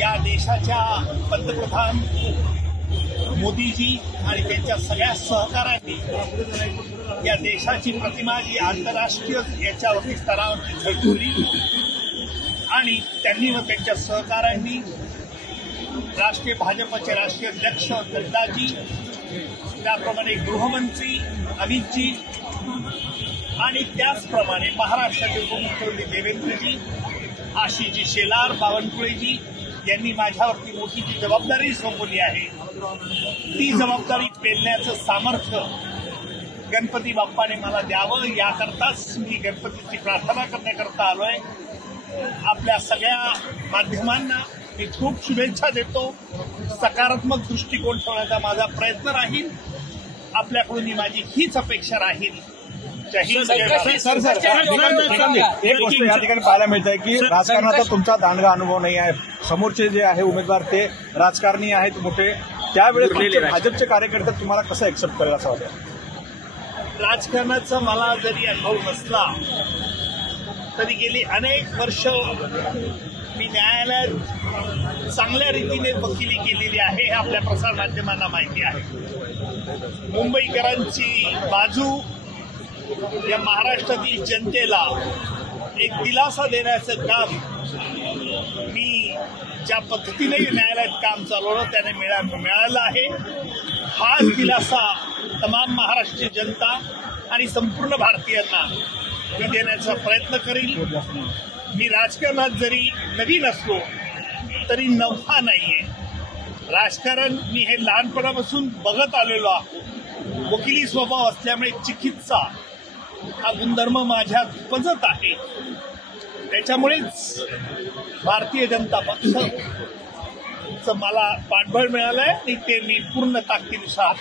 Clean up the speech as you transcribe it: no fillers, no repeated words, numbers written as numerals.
या देशाच्या पंतप्रधान मोदीजी आणि त्यांच्या सगळ्या सहकाऱ्यांनी या देशाची प्रतिमा जी आंतरराष्ट्रीय याच्यावरती स्तरावरती झळकवली आणि त्यांनी व त्यांच्या सहकाऱ्यांनी राष्ट्रीय भाजपचे राष्ट्रीय अध्यक्ष नड्डाजी, त्याप्रमाणे गृहमंत्री अमितजी आणि त्याचप्रमाणे महाराष्ट्राचे उपमुख्यमंत्री देवेंद्रजी, आशिषजी शेलार, बावनकुळेजी यांनी माझ्यावरती मोठी जी जबाबदारी सोपवली आहे ती जबाबदारी पेलण्याचं सामर्थ्य गणपती बाप्पाने मला द्यावं याकरताच मी गणपतीची प्रार्थना करण्याकरता आलोय. आपल्या सगळ्या माध्यमांना मी खूप शुभेच्छा देतो. सकारात्मक दृष्टिकोन ठेवण्याचा माझा प्रयत्न राहील. आपल्याकडून माझी हीच अपेक्षा राहील. एक गोष्ट या ठिकाणी पाहायला मिळत आहे की राजकारणाचा तुमचा दांडगा अनुभव नाही आहे. समोरचे जे आहे उमेदवार ते राजकारणी आहेत मोठे, त्यावेळेस भाजपचे कार्यकर्ते तुम्हाला कसं एक्सेप्ट करायला असं वाटतं? राजकारणाचा मला जरी अनुभव नसला तरी गेली अनेक वर्ष मी न्यायालयात चांगल्या रीतीने वकिली केलेली आहे हे आपल्या प्रसार माध्यमांना माहिती आहे. मुंबईकरांची बाजू या महाराष्ट्रातील जनतेला एक दिलासा देण्याचं काम मी ज्या पद्धतीने न्यायालयात काम चालवलं त्याने मिळालं आहे. हाच दिलासा तमाम महाराष्ट्रीय जनता आणि संपूर्ण भारतीयांना मी देण्याचा प्रयत्न करील. मी राजकारणात जरी नवीन असलो तरी नवा नाहीये. राजकारण मी हे लहानपणापासून बघत आलेलो आहे. वकिली स्वभाव असल्यामुळे चिकित्सा हा गुणधर्म माझ्यात उपजत आहे. त्याच्यामुळेच भारतीय जनता पक्षाचं मला पाठबळ मिळालंय आणि ते मी पूर्ण ताकदीनुसार